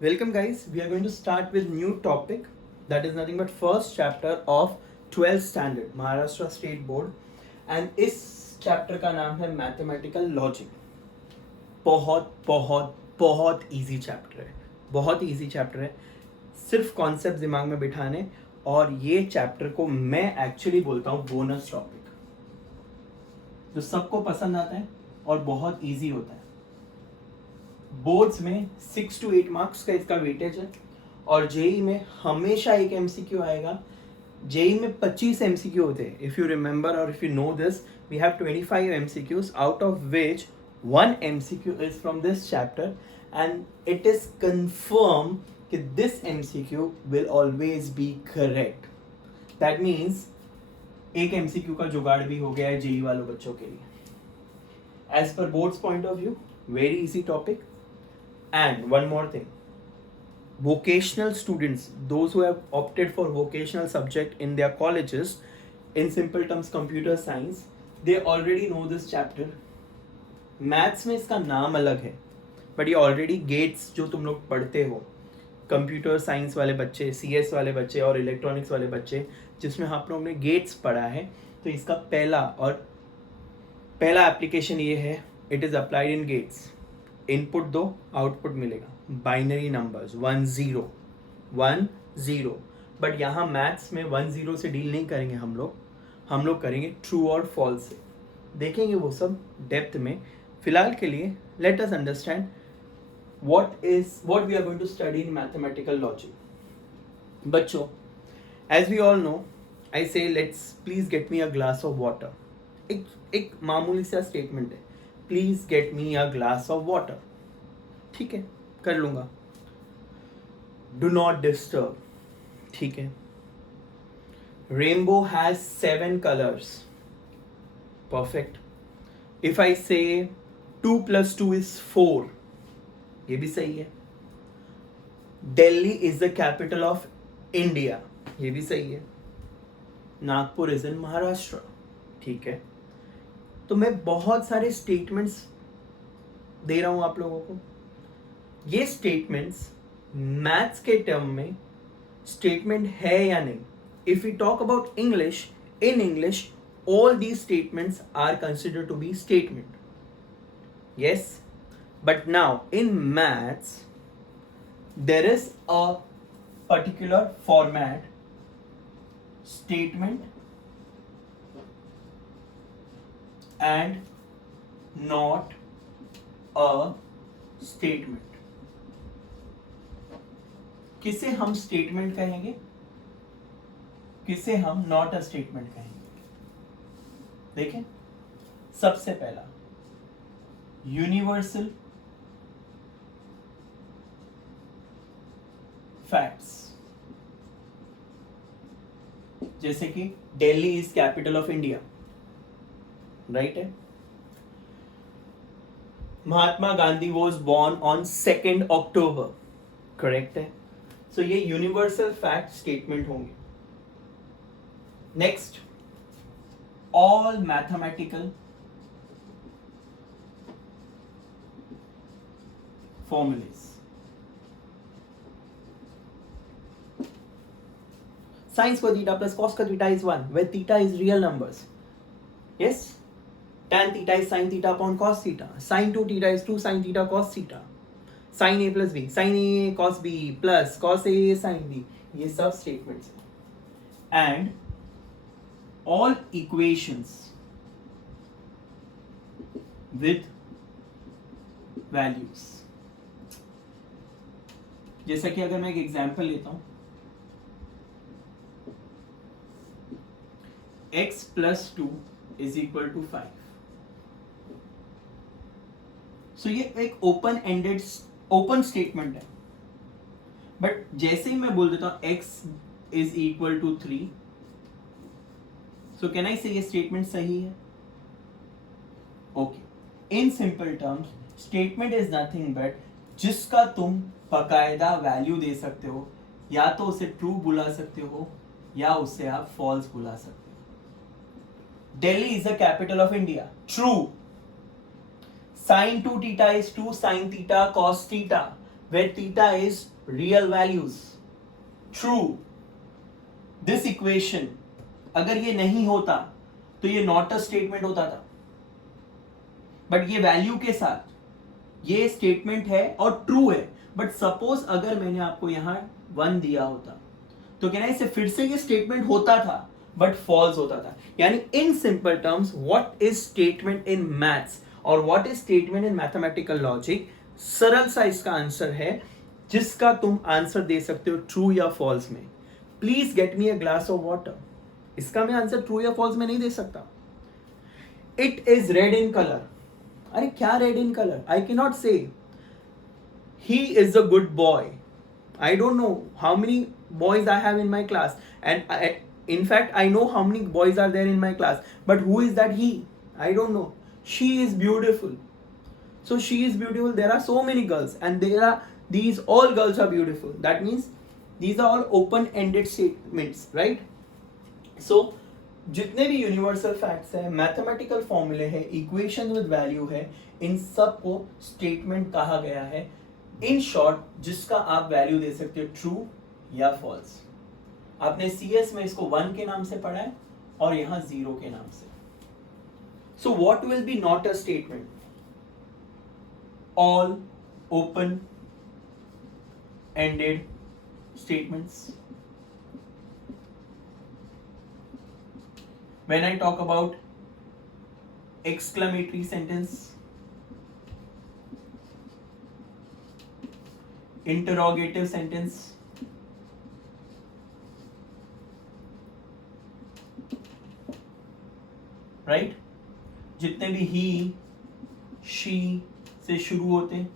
Welcome guys, we are going to start with new topic that is nothing but first chapter of 12th standard Maharashtra state board and इस chapter का नाम है mathematical logic. बहुत बहुत बहुत easy chapter है, बहुत इजी चैप्टर है, सिर्फ कॉन्सेप्ट दिमाग में बिठाने। और ये चैप्टर को मैं एक्चुअली बोलता हूँ बोनस टॉपिक, जो सबको पसंद आता है और बहुत इजी होता है। बोर्ड्स में 6 to 8 मार्क्स का इसका वेटेज है और जेई में हमेशा एक एमसीक्यू आएगा। जेई में 25 एमसीक्यू होते हैं, इफ यू रिमेंबर और if you know this, we have 25 MCQs out of which one MCQ is from this chapter, and it is confirmed कि this MCQ will always be correct. That means एक MCQ का जुगाड़ भी हो गया है JEE वालों बच्चों के लिए। As per board's point of view, very easy topic. And one more thing, vocational students, those who have opted for vocational subject in their colleges, in simple terms computer science, they already know this chapter. Maths में इसका नाम अलग है, but ये already gets जो तुम लोग पढ़ते हो, कंप्यूटर साइंस वाले बच्चे, सीएस वाले बच्चे और इलेक्ट्रॉनिक्स वाले बच्चे, जिसमें आप लोगों ने गेट्स पढ़ा है, तो इसका पहला एप्लीकेशन ये है, it is applied in gates. Input दो, आउटपुट मिलेगा, बाइनरी नंबर्स 1 0 1 0। बट यहाँ मैथ्स में 1 0 से डील नहीं करेंगे हम लोग करेंगे ट्रू और फॉल्स से, देखेंगे वो सब डेप्थ में। फिलहाल के लिए let us understand what we are going to study in mathematical logic. बच्चों, as we all know, I say let's please get me a glass of water. एक मामूली सा स्टेटमेंट है, please get me a glass of water. ठीक है, कर लूंगा। Do not disturb, ठीक है। Rainbow has 7 colours, perfect. If I say 2 + 2 is 4, ये भी सही है। Delhi is the capital of India, ये भी सही है। नागपुर इज इन महाराष्ट्र, ठीक है। तो मैं बहुत सारे स्टेटमेंट्स दे रहा हूं आप लोगों को। ये स्टेटमेंट्स मैथ्स के टर्म में स्टेटमेंट है या नहीं। If you talk about English, in English all these statements are considered to be statement. Yes, but now in maths there is a particular format, statement and not a statement. किसे हम statement कहेंगे, किसे हम not a statement कहेंगे। देखें, सबसे पहला universal facts, जैसे कि Delhi is capital of India, right है। Mahatma Gandhi was born on 2 October, correct है। सो ये यूनिवर्सल फैक्ट स्टेटमेंट होंगे। Next, all mathematical formulas. Sin square theta plus cos square theta is 1, where theta is real numbers. Yes? Tan theta is sin theta upon cos theta. Sin 2 theta is 2 sin theta cos theta. Sin a plus b, sin a cos b plus cos a sin b. ये सब statements हैं. And all equations with values. जैसा कि अगर मैं एक example लेता हूं, x + 2 = 5. सो ये एक ओपन स्टेटमेंट है, बट जैसे ही मैं बोल देता हूं x = 3, so can I say ये स्टेटमेंट सही है? Okay, in simple terms statement is nothing but जिसका तुम बकायदा वैल्यू दे सकते हो, या तो उसे ट्रू बुला सकते हो या उसे आप फॉल्स बुला सकते हो। Delhi is the capital of India, true. sin 2 theta is 2 sin theta cos theta. where theta is real values. True. This equation अगर ये नहीं होता तो ये नॉट अ स्टेटमेंट होता था, बट ये वैल्यू के साथ ये स्टेटमेंट है और ट्रू है. बट सपोज अगर मैंने आपको यहां 1 दिया होता तो कहना इससे फिर से ये स्टेटमेंट होता था बट फॉल्स होता था. यानी in simple terms what is statement in maths और what is statement in mathematical logic, सरल सा इसका आंसर है जिसका तुम आंसर दे सकते हो ट्रू या फॉल्स में. Please get me a glass of water. इसका मैं आंसर ट्रू या फॉल्स में नहीं दे सकता. It is red in colour. अरे क्या red in colour? I can not say he is a good boy. I don't know how many boys I have in my class, and in fact I know how many boys are there in my class, but who is that he? I don't know. She is beautiful. So she is beautiful. There are so many girls, and these all girls are beautiful. That means these are all open-ended statements, right? So जितने भी universal facts है, mathematical फॉर्मूले है, equation with value है, इन सब को statement कहा गया है. इन शॉर्ट जिसका आप वैल्यू दे सकते हो ट्रू या फॉल्स. आपने सीएस में इसको 1 के नाम से पढ़ा है और यहां 0 के नाम से. So what will be not a statement? All open ended statements. When I talk about exclamatory sentence, interrogative sentence, right? जितने भी he, she से शुरू होते हैं.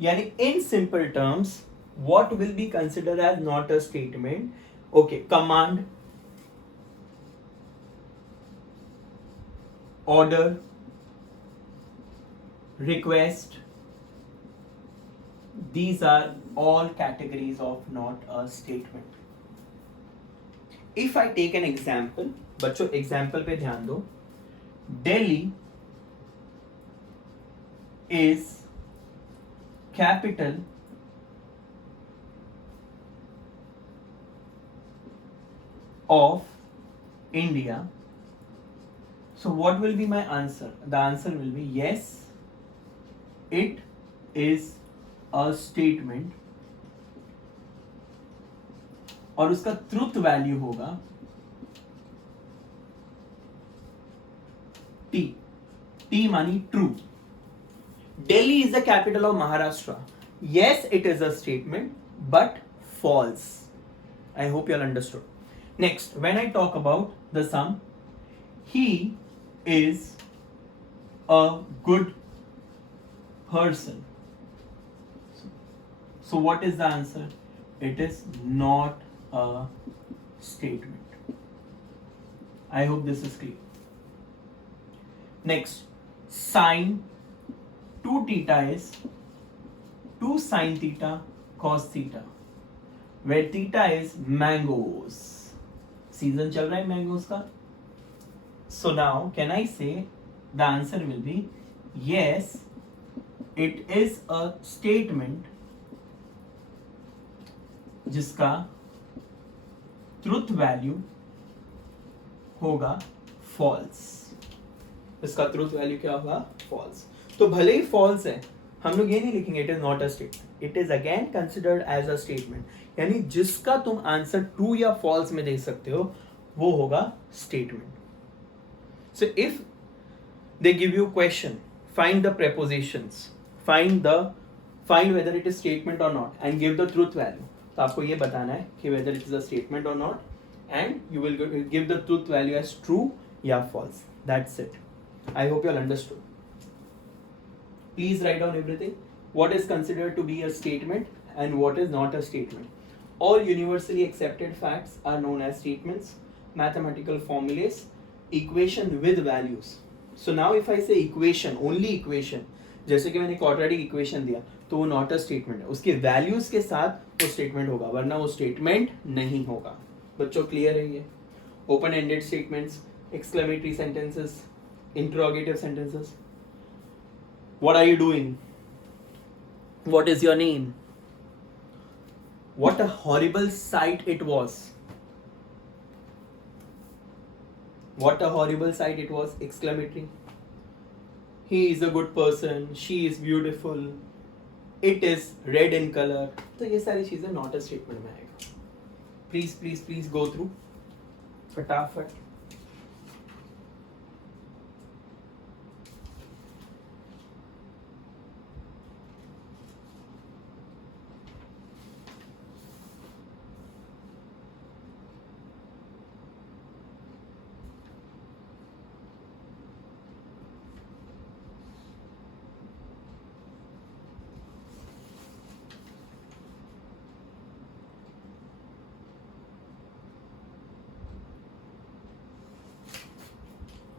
यानी in simple terms, what will be considered as not a statement? Okay, command, order, request, these are all categories of not a statement. If I take an example, बच्चों example पे ध्यान दो. Delhi is capital of India. So what will be my answer? The answer will be yes, it is a statement. और उसका truth value होगा T. T मानी true. Delhi is the capital of Maharashtra. Yes, it is a statement, but false. I hope you all understood. Next, when I talk about the sum, he is a good person. So what is the answer? It is not a statement. I hope this is clear. Next, sine 2 theta is 2 sine theta cos theta, where theta is mangoes. Season चल रहा है mangoes का. So now, can I say the answer will be yes, it is a statement जिसका truth value होगा false. इसका truth value क्या होगा? false. तो भले ही false है, हम लोग ये नहीं लिखेंगे it is not a statement. It is again considered as a statement. यानी जिसका तुम आंसर ट्रू या false में दे सकते हो वो होगा statement. So if they give you question, find the prepositions, find whether it is statement or not, and give the truth value. तो आपको ये बताना है कि whether it is a statement or not, and you will give the truth value as true या false. That's it. I hope you all understood. Please write down everything. What is considered to be a statement and what is not a statement. All universally accepted facts are known as statements. Mathematical formulas, equation with values. So now if I say equation, only equation, जैसे कि मैंने quadratic equation दिया तो वो not a statement है. उसके values के साथ वो statement होगा, वरना वो statement नहीं होगा. बच्चों clear है ये? Open-ended statements, exclamatory sentences, interrogative sentences. What are you doing? What is your name? What a horrible sight it was. What a horrible sight it was! Exclamatory. He is a good person. She is beautiful. It is red in color. तो ये सारी चीजें not a statement में आएगा. Please go through फटाफट.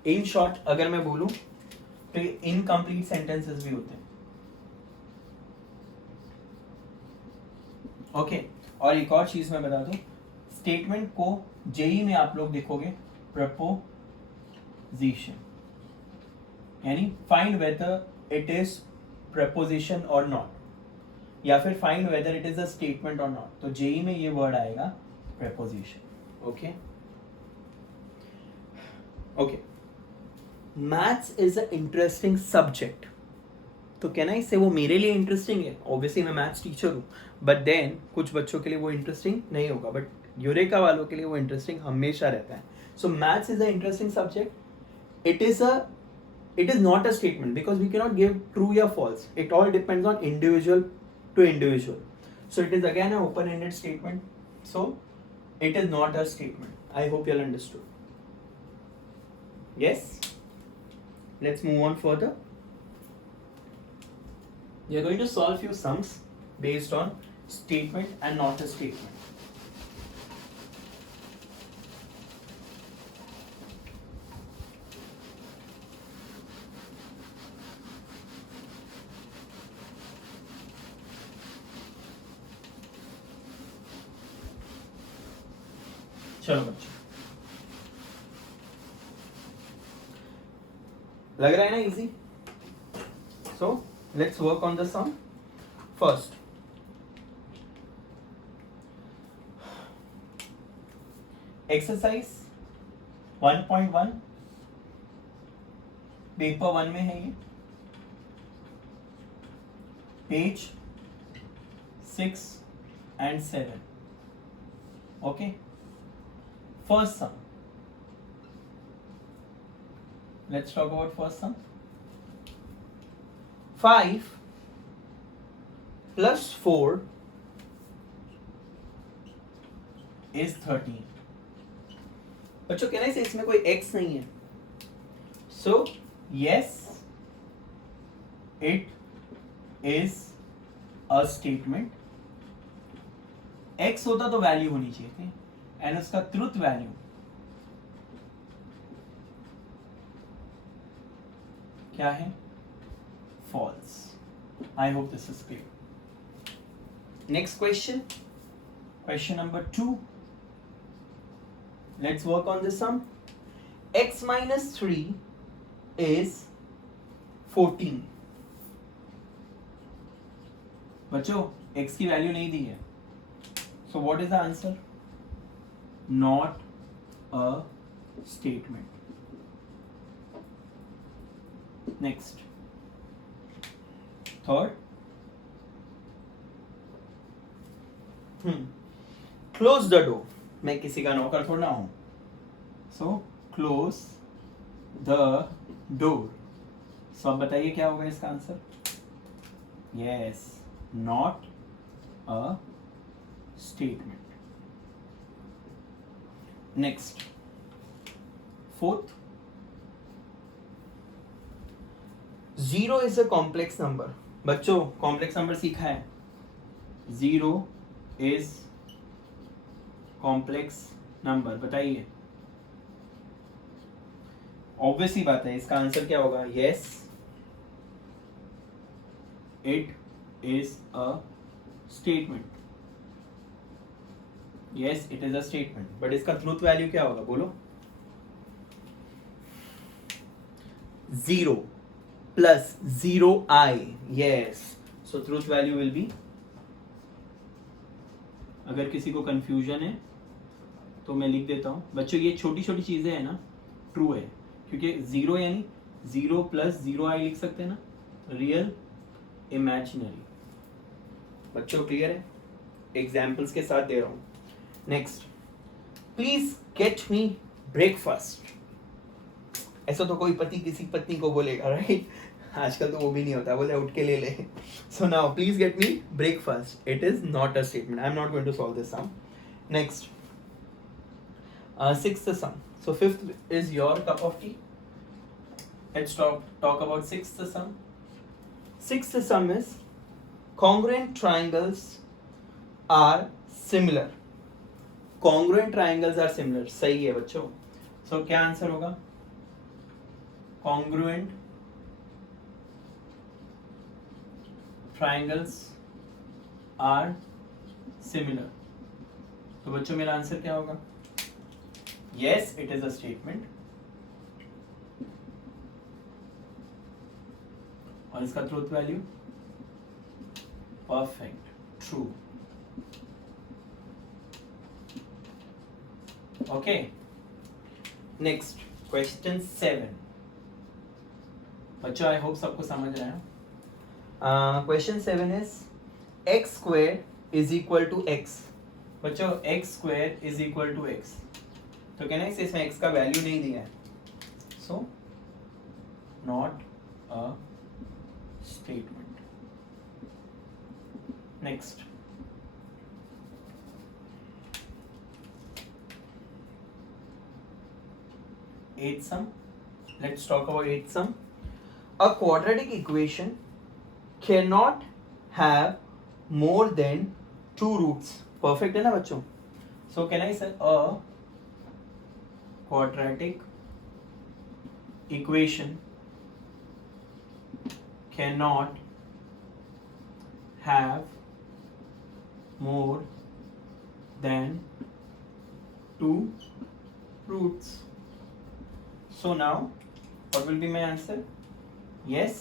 In short अगर मैं बोलूं तो ये इनकम्प्लीट सेंटेंसेस भी होते हैं. ओके और एक और चीज मैं बता दूं, स्टेटमेंट को जेई में आप लोग देखोगे प्रपोजिशन, यानी find whether it is preposition और नॉट, या फिर find whether it is a statement और नॉट. तो जेई में ये वर्ड आएगा preposition. Okay okay. Maths is a interesting subject. तो कहना इससे वो मेरे लिए इंटरेस्टिंग है. ऑब्वियसली मैं मैथ्स टीचर हूँ, बट देन कुछ बच्चों के लिए वो इंटरेस्टिंग नहीं होगा, बट यूरेका वालों के लिए वो इंटरेस्टिंग हमेशा रहता है. So maths is a interesting subject. It is not a statement because we can not give true या false. It all depends on individual to individual. So it is again a open ended statement. So it is not a statement. I hope you all understood. Yes? Let's move on further. We are going to solve few sums based on statement and not a statement. चलो बच्चों, लग रहा है ना easy. So let's work on the sum. First, exercise 1.1 paper 1 में है ये, page 6 and 7. Okay. First sum, let's talk about first sum. 5 plus 4 is 13. बच्चों कहना है इसमें कोई x नहीं है. So yes, it is a statement. x होता तो वैल्यू होनी चाहिए थी, एंड उसका ट्रुथ वैल्यू क्या है? False. I hope this is clear. Next question, question number 2. Let's work on this sum. x minus 3 is 14. बच्चों x की वैल्यू नहीं दी है, so what is the answer? Not a statement. Next, third. Close the door. मैं किसी का नौकर थोड़ा हूं. So close the door. So अब बताइए क्या होगा इसका answer? Yes, not a statement. Next, fourth. 0 is a complex number. बच्चों कॉम्प्लेक्स नंबर सीखा है. 0 इज कॉम्प्लेक्स नंबर. बताइए. ऑब्वियसली बात है, इसका आंसर क्या होगा? Yes, it is a statement. Yes, it is a statement. But इसका ट्रूथ वैल्यू क्या होगा? बोलो. 0 plus 0i. Yes. So truth value will be, अगर किसी को कंफ्यूजन है तो मैं लिख देता हूँ बच्चों, ये छोटी छोटी चीजें हैं ना, ट्रू है, क्योंकि जीरो यानी 0 + 0i लिख सकते हैं ना, रियल इमेजिनरी। बच्चों क्लियर है? एग्जाम्पल्स के साथ दे रहा हूँ। Next, please get me breakfast. ऐसा तो कोई पति किसी पत्नी को बोलेगा, राइट? आजकल तो वो भी नहीं होता, बोले उठ के ले ले। So now please get me breakfast, it is not a statement. I am not going to solve this sum. Next, sixth sum. So fifth is your cup of tea. Let's talk about sixth sum. Sixth sum is congruent triangles are similar. Congruent triangles are similar. सही है बच्चों। So क्या answer होगा? Congruent triangles are similar. तो बच्चों मेरा answer क्या होगा? Yes, it is a statement. और इसका truth value perfect, true. Okay, next question 7। बच्चों आई होप सबको समझ रहा है। Question 7 is x² is equal to x। बच्चों x² is equal to x, तो कहना है इसमें x का वैल्यू नहीं दिया है, so not a statement. Next, eighth sum. Let's talk about eighth sum. A quadratic equation cannot have more than 2 roots. Perfect है ना बच्चों? So can I say a quadratic equation cannot have more than 2 roots. So now what will be my answer? Yes,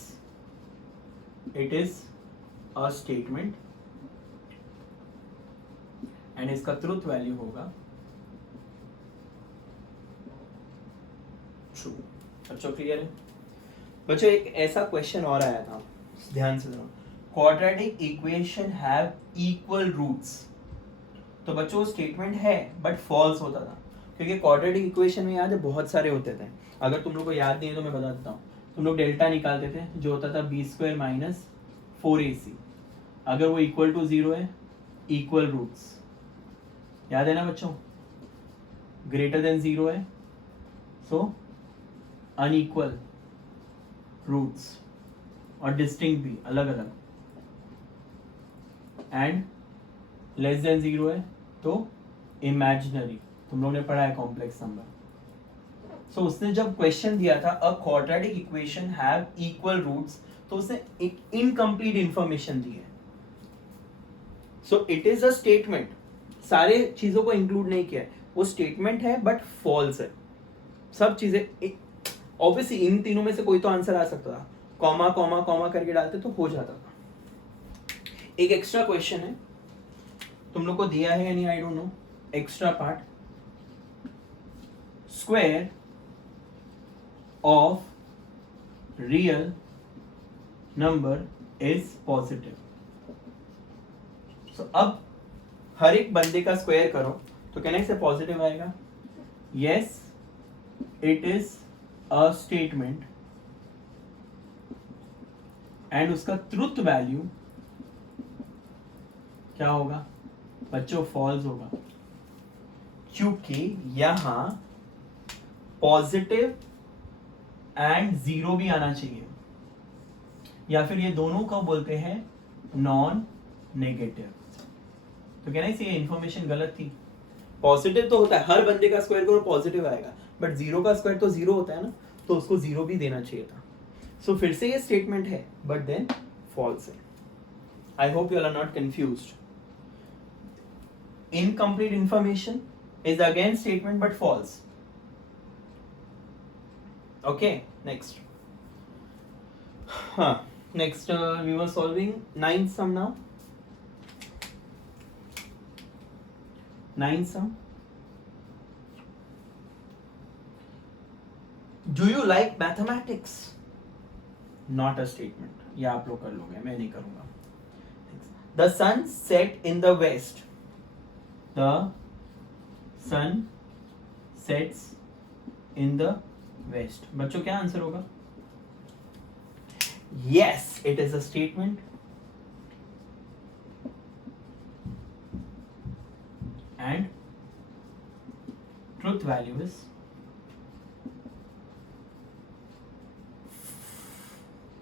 it is a statement and इसका truth value होगा true. बच्चों clear है? बच्चों एक ऐसा क्वेश्चन और आया था, ध्यान से सुनो। Quadratic equation have equal roots, तो बच्चों स्टेटमेंट है बट फॉल्स होता था, क्योंकि क्वाड्रेटिक इक्वेशन में याद है बहुत सारे होते थे। अगर तुम लोग को याद नहीं है तो मैं बता देता हूँ। तुम लोग डेल्टा निकालते थे जो होता था b² - 4ac। अगर वो इक्वल टू 0 है, इक्वल रूट्स, याद है ना बच्चों? ग्रेटर देन 0 है, सो अनइक्वल रूट्स, और डिस्टिंक्ट भी अलग अलग, एंड लेस देन 0 है तो इमेजिनरी। तुम लोगों ने पढ़ा है कॉम्प्लेक्स नंबर। सो उसने जब क्वेश्चन दिया था a quadratic equation have equal roots, तो उसने एक इनकम्प्लीट इंफॉर्मेशन दी है। So it is a statement, सारे चीजों को इंक्लूड नहीं किया है, वो स्टेटमेंट है बट फॉल्स है। सब चीजें ऑब्वियसली इन तीनों में से कोई तो आंसर आ सकता था, कॉमा कॉमा कॉमा करके डालते तो हो जाता था। एक एक्स्ट्रा क्वेश्चन है, तुम लोग को दिया है या नहीं I don't know, extra part. Square of real number is positive. So अब हर एक बंदे का स्क्वायर करो तो कहना इससे पॉजिटिव आएगा। Yes, it is a statement and उसका ट्रुथ वैल्यू क्या होगा बच्चों? फॉल्स होगा, क्योंकि यहां पॉजिटिव एंड 0 भी आना चाहिए, या फिर ये दोनों को बोलते हैं नॉन नेगेटिव। तो कहना है ये इंफॉर्मेशन गलत थी। पॉजिटिव तो होता है, हर बंदे का स्क्वायर करो पॉजिटिव आएगा, बट 0 का स्क्वायर तो 0 होता है ना, तो उसको 0 भी देना चाहिए था। सो फिर से ये स्टेटमेंट है बट देन फॉल्स है। I hope you are not confused. Incomplete information is again statement but false. Okay, next. हाँ, Next, we were solving ninth sum now. Ninth sum. Do you like mathematics? Not a statement. ये आप लोग कर लोगे, मैं नहीं करूँगा. The sun set in the west. The sun sets in the west. बच्चों क्या आंसर होगा? Yes, it is a statement. And truth value is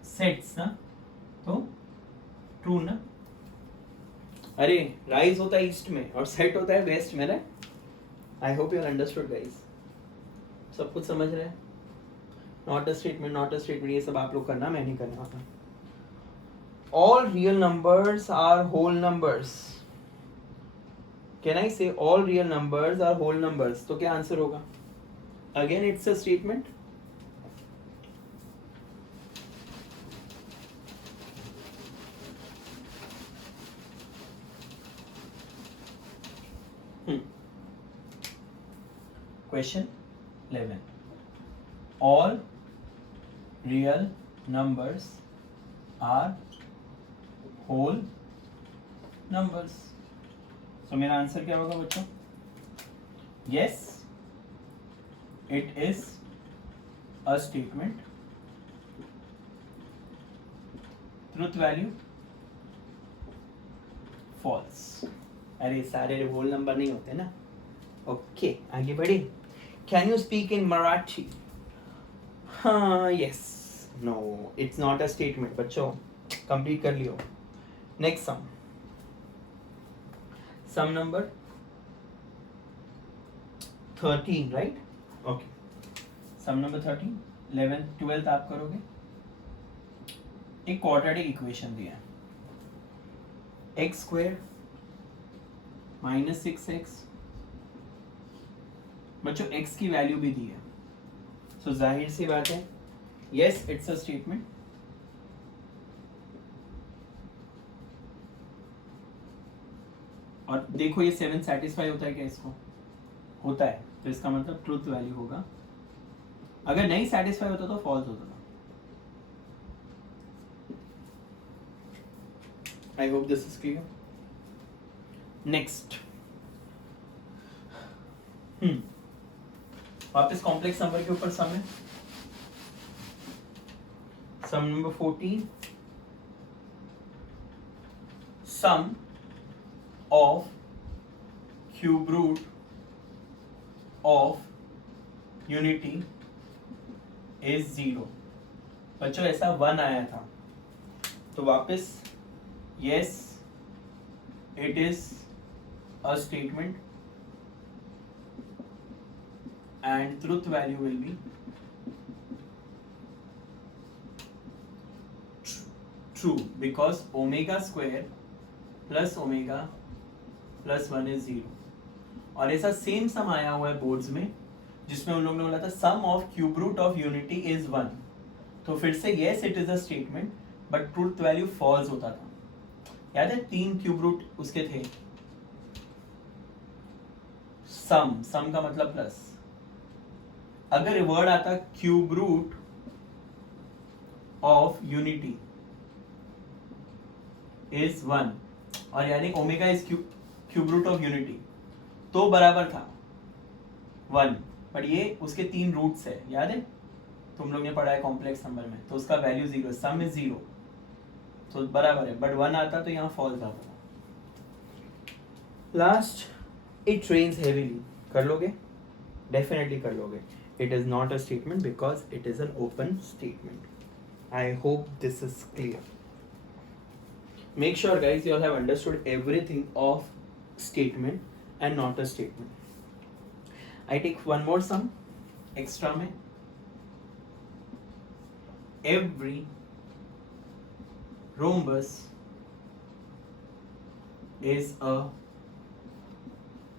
sets ना, तो true ना. अरे राइज होता है ईस्ट में और सेट होता है वेस्ट में ना. I hope you understood guys. सब कुछ समझ रहे हैं? Not a statement, not a statement, ये सब आप लोग करना, मैं नहीं करने वाला. All real numbers are whole numbers. Can I say all real numbers are whole numbers? तो क्या आंसर होगा? Again it's a statement. Question 11. All real numbers are whole numbers. So मेरा आंसर क्या होगा बच्चों? Yes, it is a statement. Truth value false. अरे सारे whole number नहीं होते ना. Okay, आगे बढ़े. Can you speak in Marathi? Yes. No, it's not a statement. बच्चों complete कर लियो. Next sum. Sum number 13, right? Okay. Sum number 13. 11th 12th आप करोगे. एक quadratic equation दिया है. x square minus 6x. बच्चों x की वैल्यू भी दी है. सो जाहिर सी बात है, यस इट्स अ स्टेटमेंट. और देखो ये 7 सेटिस्फाई होता है क्या? इसको होता है, तो इसका मतलब ट्रूथ वैल्यू होगा. अगर नहीं सेटिस्फाई होता तो फॉल्स होता था. I hope this is clear. Next, वापस कॉम्प्लेक्स नंबर के ऊपर सम है. Some number 14. Sum of cube root of unity is 0. बच्चों ऐसा 1 आया था, तो वापस yes it is a statement and truth value will be true because omega square plus omega plus 1 is 0. और ऐसा सेम सम आया हुआ है बोर्ड्स में जिसमें उन लोगों ने बोला था sum of cube root of unity is 1. तो फिर से yes it is a statement but truth value false होता था. याद है 3 क्यूब रूट उसके थे. सम का मतलब प्लस. अगर वर्ड आता cube root of unity is 1 और यानी omega is cube root of unity, तो बराबर था 1. बट ये उसके 3 रूट्स है, याद है तुम लोग ने पढ़ा है कॉम्प्लेक्स नंबर में, तो उसका वैल्यू 0, सम इज 0, तो बराबर है. बट 1 आता तो यहाँ फॉल्स आता. Last, it rains heavily. कर लोगे? डेफिनेटली कर लोगे. It is not a statement because it is an open statement. I hope this is clear. Make sure guys you all have understood everything of statement and not a statement. I take one more sum extra में. Every rhombus is a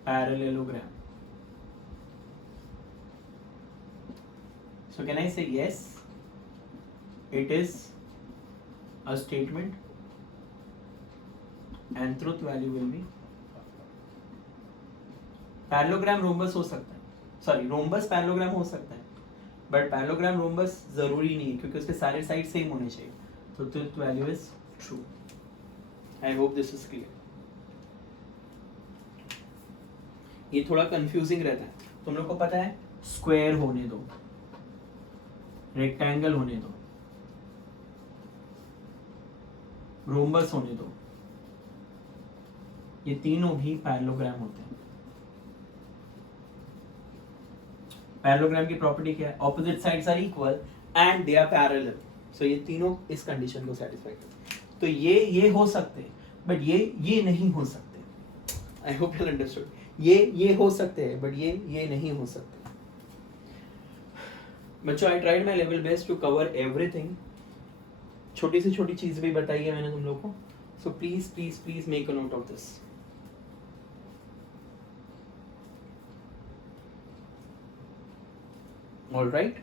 parallelogram. So can I say yes, it is a statement and truth value will be parallelogram rhombus हो सकता है, sorry rhombus parallelogram हो सकता है, but parallelogram rhombus जरूरी नहीं है क्योंकि उसके सारे साइड सेम होने चाहिए. तो truth value is true. I hope this is clear. ये थोड़ा कंफ्यूजिंग रहता है. तुम लोग को पता है स्क्वायर होने दो, रेक्टेंगल होने दो, रोम्बस होने दो, ये तीनों भी पैरेललोग्राम होते हैं. पैरेललोग्राम की प्रॉपर्टी क्या है? Opposite sides are equal and they are parallel. So ये तीनों इस कंडीशन को सेटिस्फाई करते हैं. तो ये हो सकते हैं बट ये नहीं हो सकते. आई होप यू अंडरस्टूड. ये हो सकते हैं बट ये नहीं हो सकते. बच्चों I tried my level best to cover everything. छोटी से छोटी चीज भी बताई है मैंने तुम लोग को. So please please please make a note of this. All right.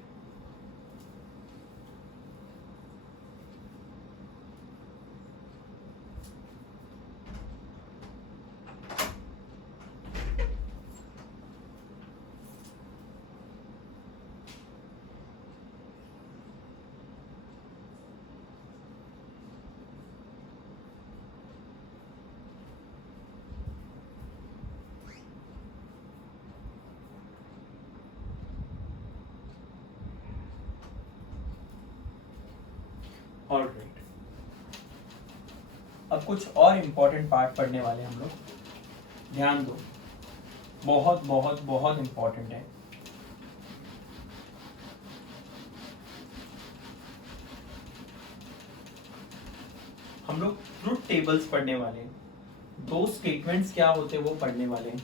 Alright. अब कुछ और इम्पोर्टेंट पार्ट पढ़ने वाले हम लोग. ध्यान दो, बहुत बहुत बहुत इम्पोर्टेंट है. हम लोग ट्रुथ टेबल्स पढ़ने वाले हैं. दो स्टेटमेंट्स क्या होते हैं वो पढ़ने वाले हैं.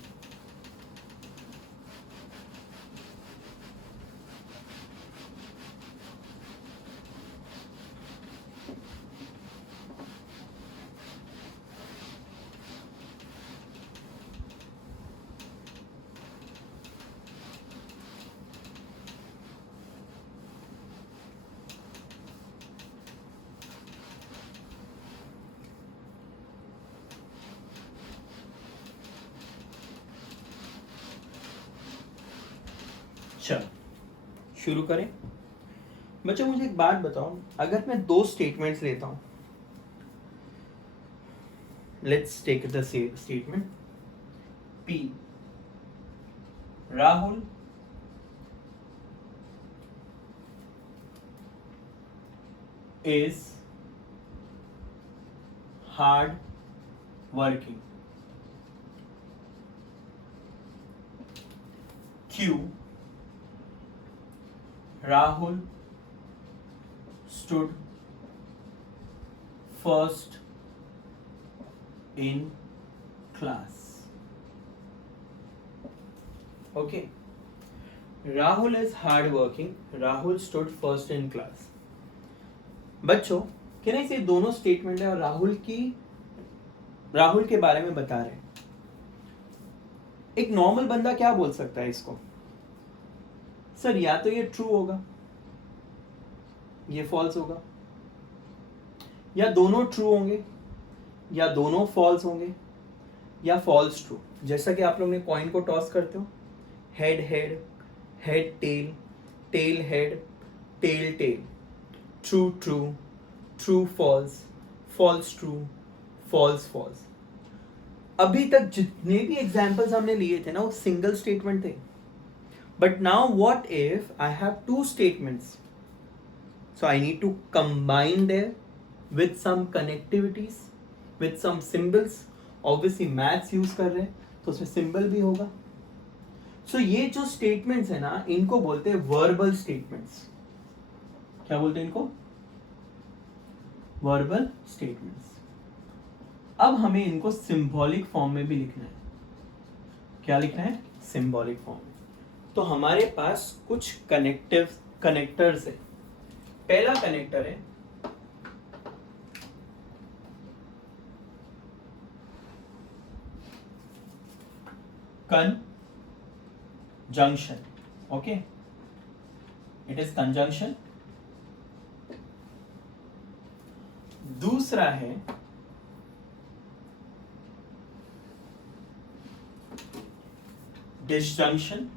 चलो शुरू करें. बच्चों मुझे एक बात बताओ, अगर मैं दो स्टेटमेंट्स लेता हूं, let's take the statement P. Rahul is hard working. Q. Rahul stood first in class. Okay. Rahul is hard working. Rahul stood first in class. बच्चों क्या नहीं, ये दोनों स्टेटमेंट है और राहुल के बारे में बता रहे हैं. एक नॉर्मल बंदा क्या बोल सकता है इसको? सर या तो ये ट्रू होगा, ये फॉल्स होगा, या दोनों ट्रू होंगे, या दोनों फॉल्स होंगे, या फॉल्स ट्रू. जैसा कि आप लोग ने कॉइन को टॉस करते हो, head head, head tail, tail head, tail tail, true true, true false, false true, false false. अभी तक जितने भी एग्जाम्पल्स हमने लिए थे ना वो सिंगल स्टेटमेंट थे. But now what if I have two statements? So I need to combine there with some connectivities, with some symbols. Obviously maths use कर रहे हैं तो उसमें सिंबल भी होगा. सो ये जो स्टेटमेंट्स है ना, इनको बोलते हैं वर्बल स्टेटमेंट्स. क्या बोलते हैं इनको? Verbal statements. अब हमें इनको सिंबॉलिक फॉर्म में भी लिखना है. क्या लिखना है? सिंबॉलिक फॉर्म में. तो हमारे पास कुछ कनेक्टर्स है. पहला कनेक्टर है conjunction. Okay, it is conjunction. दूसरा है डिसजंक्शन,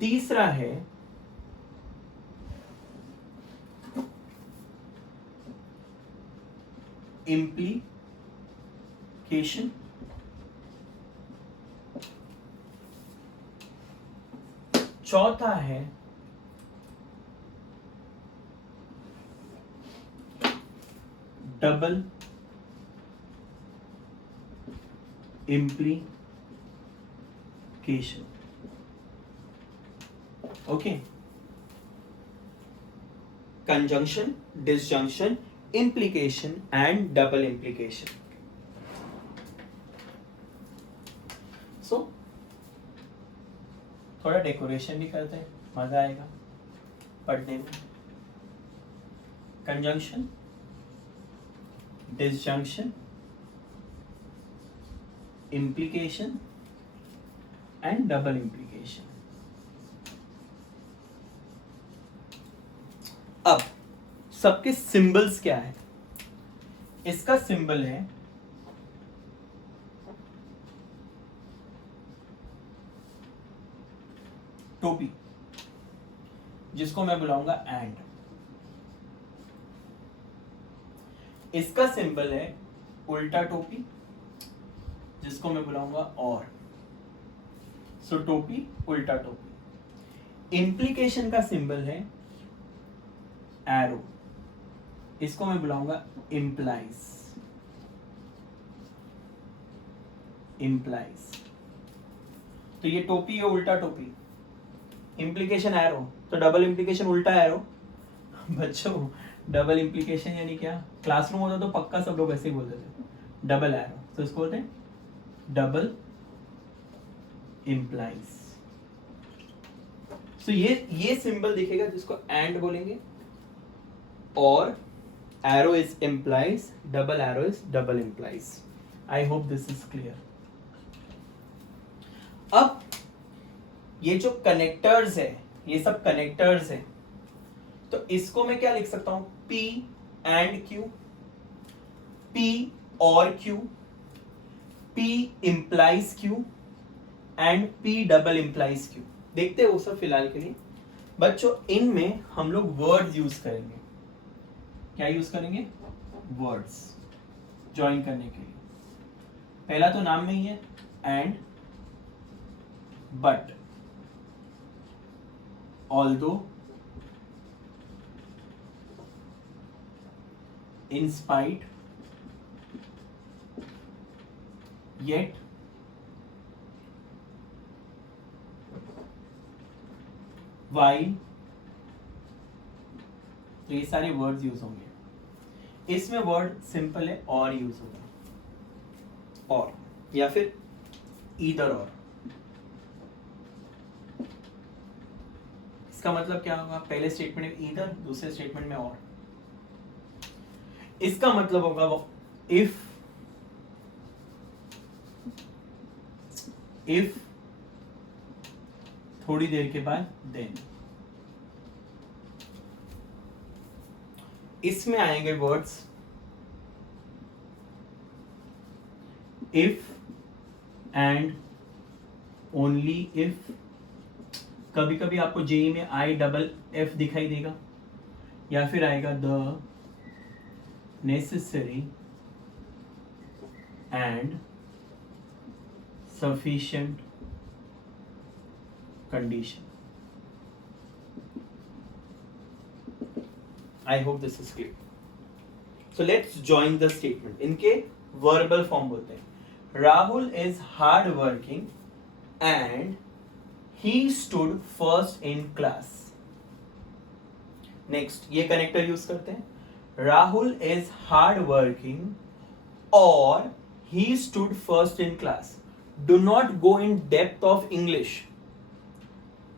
तीसरा है इम्प्लीकेशन, चौथा है double implication. Okay, conjunction, disjunction, implication and double implication. So थोड़ा डेकोरेशन भी करते हैं, मजा आएगा पढ़ने में। Conjunction, disjunction, implication and double implication. अब सबके सिंबल्स क्या है? इसका सिंबल है टोपी, जिसको मैं बुलाऊंगा एंड। इसका सिंबल है उल्टा टोपी, जिसको मैं बुलाऊंगा और। सो टोपी, उल्टा टोपी। इम्प्लीकेशन का सिंबल है एरो, इसको मैं बुलाऊंगा इम्प्लाइज। इम्प्लाइज, तो ये टोपी है उल्टा टोपी, इम्प्लीकेशन एरो, तो डबल इम्प्लीकेशन उल्टा एरो। बच्चों डबल इम्प्लीकेशन यानी क्या? क्लासरूम होता तो पक्का सब लोग ऐसे ही बोलते थे, डबल एरो, तो इसको बोलते हैं डबल इम्प्लाइज। सो ये सिंबल दिखेगा जिसको एंड बोलेंगे, और arrow is implies, double arrow is double implies. I hope this is clear. अब ये जो कनेक्टर्स है, ये सब कनेक्टर्स है, तो इसको मैं क्या लिख सकता हूं? P and Q, P और Q, P implies Q and P double implies Q। देखते हैं वो सब फिलहाल के लिए। बच्चों इनमें हम लोग वर्ड्स यूज करेंगे। क्या यूज करेंगे? वर्ड्स ज्वाइन करने के लिए। पहला तो नाम में ही है and, but, although, in spite, yet, while, तो ये सारे वर्ड्स यूज होंगे। इसमें वर्ड सिंपल है और यूज होगा, और या फिर ईदर और। इसका मतलब क्या होगा? पहले स्टेटमेंट में ईदर, दूसरे स्टेटमेंट में और। इसका मतलब होगा वो इफ थोड़ी देर के बाद देन। इसमें आएंगे words if and only if. कभी कभी आपको जेई में IFF दिखाई देगा, या फिर आएगा the necessary and sufficient condition. I hope this is clear. So let's join the statement. इनके verbal form बोलते हैं। Rahul is hard working and he stood first in class. Next, ये connector use करते हैं। Rahul is hard working और he stood first in class. Do not go in depth of English.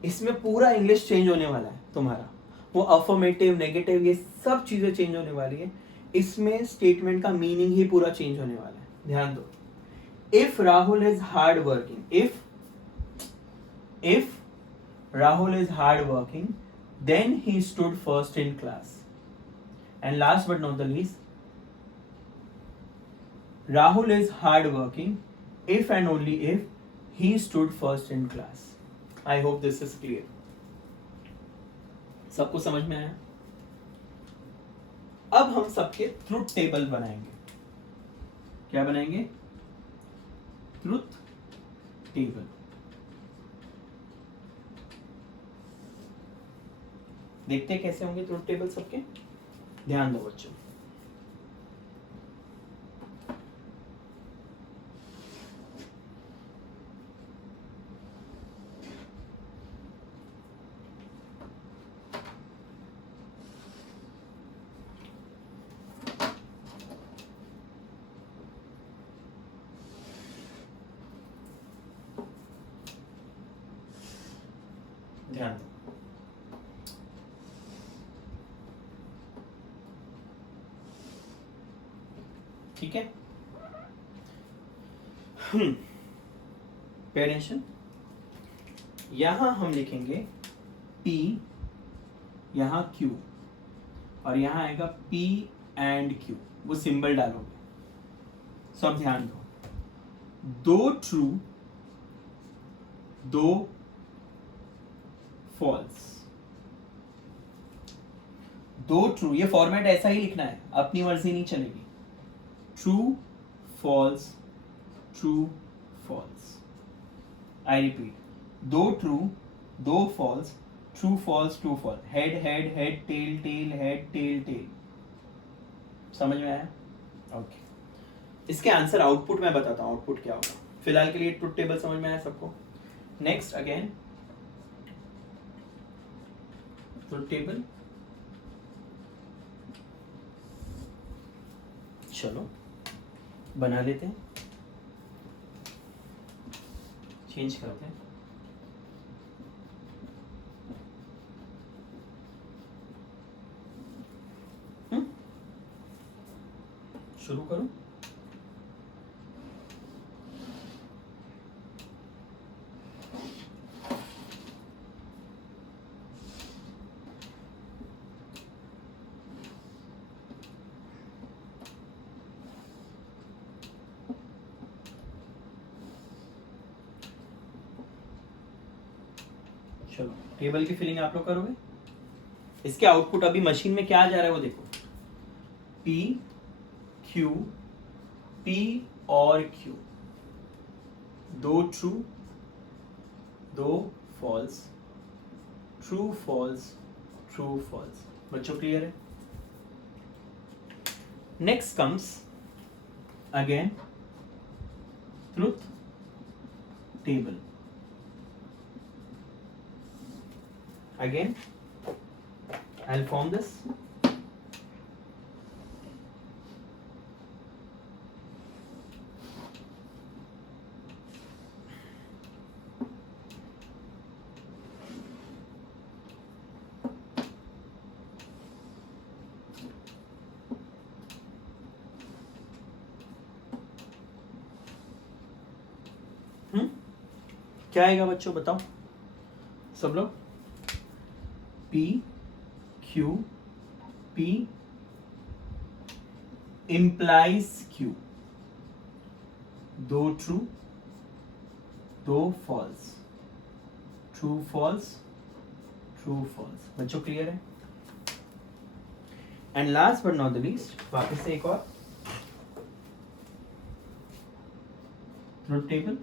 इसमें पूरा English change होने वाला है तुम्हारा, वो अफर्मेटिव, नेगेटिव, ये सब चीजें चेंज होने वाली है। इसमें स्टेटमेंट का मीनिंग ही पूरा चेंज होने वाला है, ध्यान दो। If Rahul is hard working, if Rahul is hard working. Then he stood first in class. And last but not the least, Rahul is hard working if and only if he stood first in class. I hope this is clear. सबको समझ में आया? अब हम सबके truth table बनाएंगे. क्या बनाएंगे? Truth table. देखते हैं कैसे होंगे ट्रुथ टेबल सबके. ध्यान दो बच्चों. ध्यान दो. ठीक है. Pay attention. यहां हम लिखेंगे P, यहां Q और यहां आएगा P एंड Q. वो सिंबल डालोगे. सब ध्यान दो. दो ट्रू, दो फॉल्स. दो ट्रू. ये फॉर्मेट ऐसा ही लिखना है, अपनी मर्जी नहीं चलेगी. True false, true false. I repeat. दो ट्रू, दो false, true false, true false. Head head head, tail tail, head tail tail. समझ में आया? ओके. इसके आंसर आउटपुट मैं बताता हूँ आउटपुट क्या होगा. फिलहाल के लिए ट्रुथ टेबल समझ में आया सबको. Next again truth table. चलो बना लेते हैं. चेंज करते हैं. शुरू करो. चलो टेबल की फिलिंग आप लोग करोगे. इसके आउटपुट अभी मशीन में क्या आ जा रहा है वो देखो. P, Q, P और Q. दो ट्रू, दो false, true false, true false. बच्चों क्लियर है? Next comes again truth table. Again, I'll form this. क्या आएगा बच्चों बताओ सब लोग. P, Q, P implies Q. दो ट्रू, दो false, true false, true false. बच्चों क्लियर है? And last but not the least वापस से एक और truth table.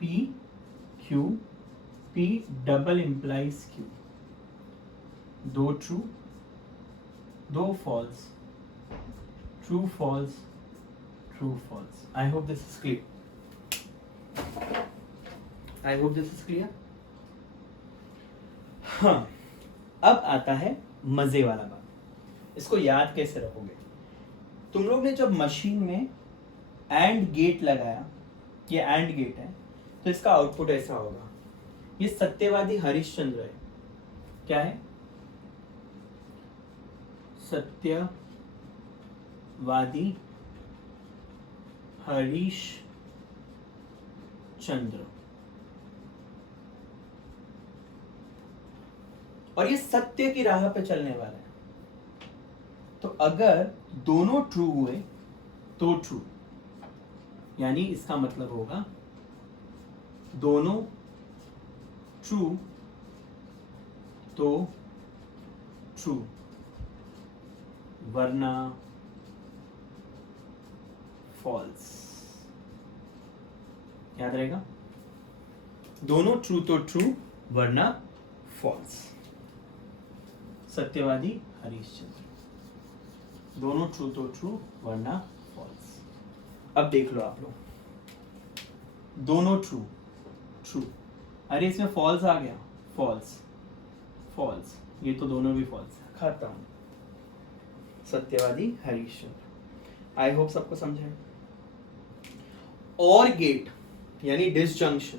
P, Q, P double implies Q. दो ट्रू, दो false, true false, true false. I hope this is clear. I hope this is clear. हाँ, अब आता है मजे वाला बात. इसको याद कैसे रखोगे? तुम लोग ने जब मशीन में एंड गेट लगाया, ये एंड गेट है, तो इसका आउटपुट ऐसा होगा. ये सत्यवादी हरिश्चंद्र है. क्या है? सत्यवादी हरीश चंद्र. और ये सत्य की राह पे चलने वाला है. तो अगर दोनों ट्रू हुए तो ट्रू, यानी इसका मतलब होगा दोनों ट्रू तो ट्रू, वरना फॉल्स. याद रहेगा? दोनों ट्रू तो ट्रू, वरना फॉल्स. सत्यवादी हरिश्चंद्र. दोनों ट्रू तो ट्रू, वरना फॉल्स. अब देख लो आप लोग, दोनों ट्रू ट्रू. अरे इसमें फॉल्स आ गया, फॉल्स फॉल्स. ये तो दोनों भी फॉल्स है. खत्म. सत्यवादी हरिश्चंद्र. आई होप सबको समझे. और गेट यानी डिसजंक्शन.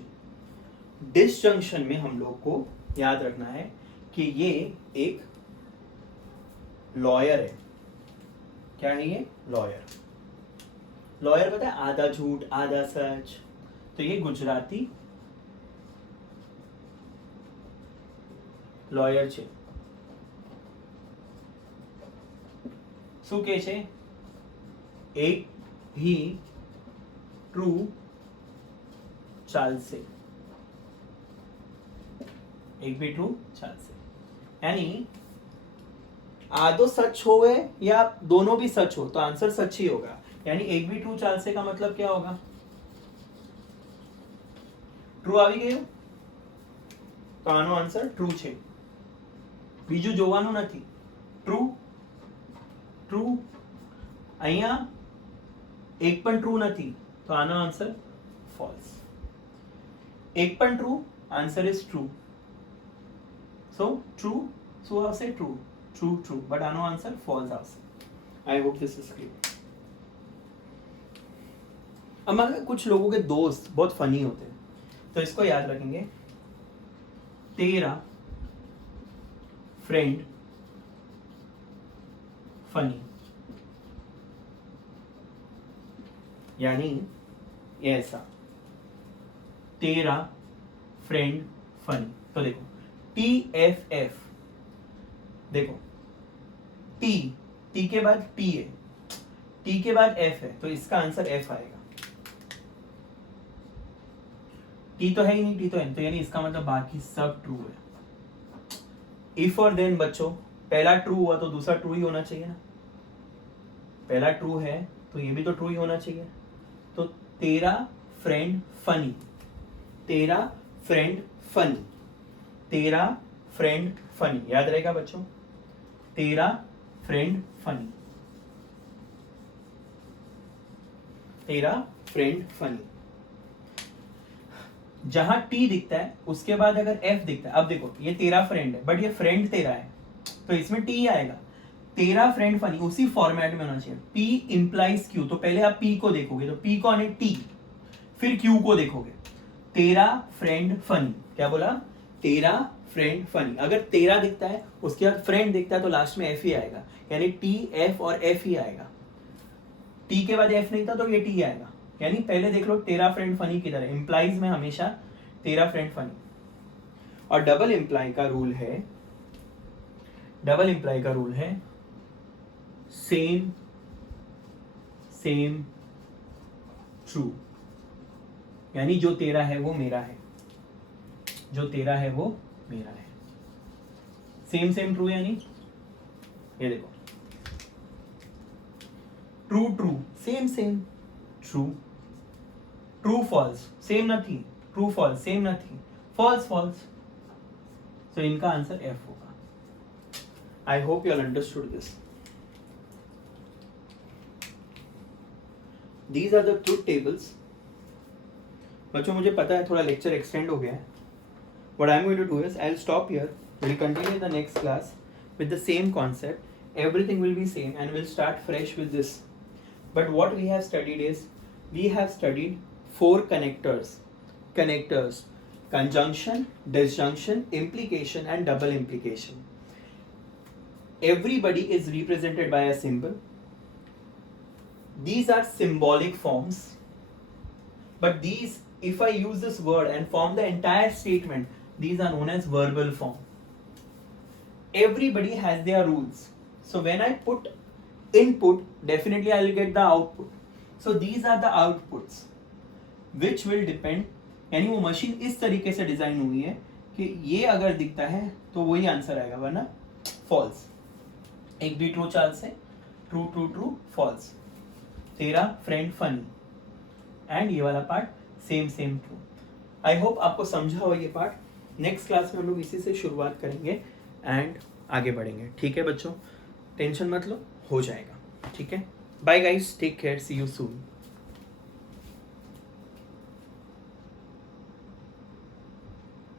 डिसजंक्शन में हम लोग को याद रखना है कि ये एक लॉयर है. क्या है ये? लॉयर. लॉयर पता है, आधा झूठ आधा सच. तो ये गुजराती लॉयर છે. શું કહે છે? એક भी ट्रू ચાલશે. एक भी ट्रू चालसे. यानी आधो सच होवे या दोनों भी सच हो तो आंसर सच ही होगा. यानी एक भी ट्रू चालसे का मतलब क्या होगा? ट्रू આવી ગયું તો આનો આન્સર ટ્रू છે. બીજું જોવાનું નથી. ટ્रू ટ્रू. અહીંયા એક પણ ટ્रू નથી તો આનો આન્સર ફોલ્સ. એક પણ ટ્रू, આન્સર ઇઝ ટ્रू. સો ટ્रू શું આવશે? True true true. बट आनो आंसर फॉल्स आवશે. I hope this is clear. हमारे कुछ लोगों के दोस्त बहुत फनी होते हैं, तो इसको याद रखेंगे. तेरा फ्रेंड फनी. यानी ये ऐसा, तेरा फ्रेंड फनी. तो देखो TFF. देखो टी, टी के बाद टी है, टी के बाद एफ है, तो इसका आंसर एफ आएगा. टी तो है ही नहीं, टी तो है, तो यानी इसका मतलब बाकी सब ट्रू है. इफ और देन बच्चों, पहला ट्रू हुआ तो दूसरा ट्रू ही होना चाहिए ना. पहला ट्रू है तो ये भी तो ट्रू ही होना चाहिए. तो तेरा फ्रेंड फनी, तेरा फ्रेंड फनी, तेरा फ्रेंड फनी. याद रहेगा बच्चों? तेरा फ्रेंड फनी, तेरा फ्रेंड फनी. जहां टी दिखता है उसके बाद अगर एफ दिखता है. अब देखो ये तेरा फ्रेंड है, बट ये फ्रेंड तेरा है, तो इसमें टी आएगा. तेरा फ्रेंड फनी उसी फॉर्मेट में होना चाहिए. पी इंप्लाइज क्यू, तो पहले आप पी को देखोगे, तो पी कौन है? टी. फिर क्यू को देखोगे. तेरा फ्रेंड फनी. क्या बोला? तेरा फ्रेंड फनी. अगर तेरा दिखता है उसके बाद फ्रेंड दिखता है तो लास्ट में एफ ही आएगा. यानी टी एफ और एफ ही आएगा. टी के बाद एफ नहीं था तो ये टी आएगा. यानी पहले देख लो तेरा फ्रेंड फनी किधर है. इंप्लाइज में हमेशा तेरा फ्रेंड फनी. और डबल इंप्लाई का रूल है, डबल इंप्लाई का रूल है सेम सेम ट्रू. यानी जो तेरा है वो मेरा है, जो तेरा है वो मेरा है. Same same true. यानी ये देखो, true true same same true, true false same नथी, ट्रू फॉल्स सेम नथी, फॉल्स फॉल्स. सो इनका आंसर एफ होगा. I hope you all understood this. These are the truth tables बच्चों मुझे पता है थोड़ा लेक्चर एक्सटेंड हो गया है. What I'm going to do is I'll stop here. We'll continue in the next class with the same concept. Everything will be same and we'll start fresh with this. But what we have studied is we have studied 4 connectors. Connectors: conjunction, disjunction, implication and double implication. Everybody is represented by a symbol. These are symbolic forms. But these, if I use this word and form the entire statement, these are known as verbal form. Everybody has their rules. So when I put input, definitely I will get the output. So these are the outputs which will depend, यानी वो machine इस तरीके से design हुई है कि ये अगर दिखता है तो वही आंसर आएगा, वरना फॉल्स. एक भी ट्रू चाल से ट्रू ट्रू ट्रू फॉल्स. तेरा फ्रेंड फनी एंड ये वाला part same same true. I hope आपको समझा हो ये पार्ट. नेक्स्ट क्लास में हम लोग इसी से शुरुआत करेंगे एंड आगे बढ़ेंगे. ठीक है बच्चों, टेंशन मत लो, हो जाएगा. ठीक है, bye guys, take care, see you soon.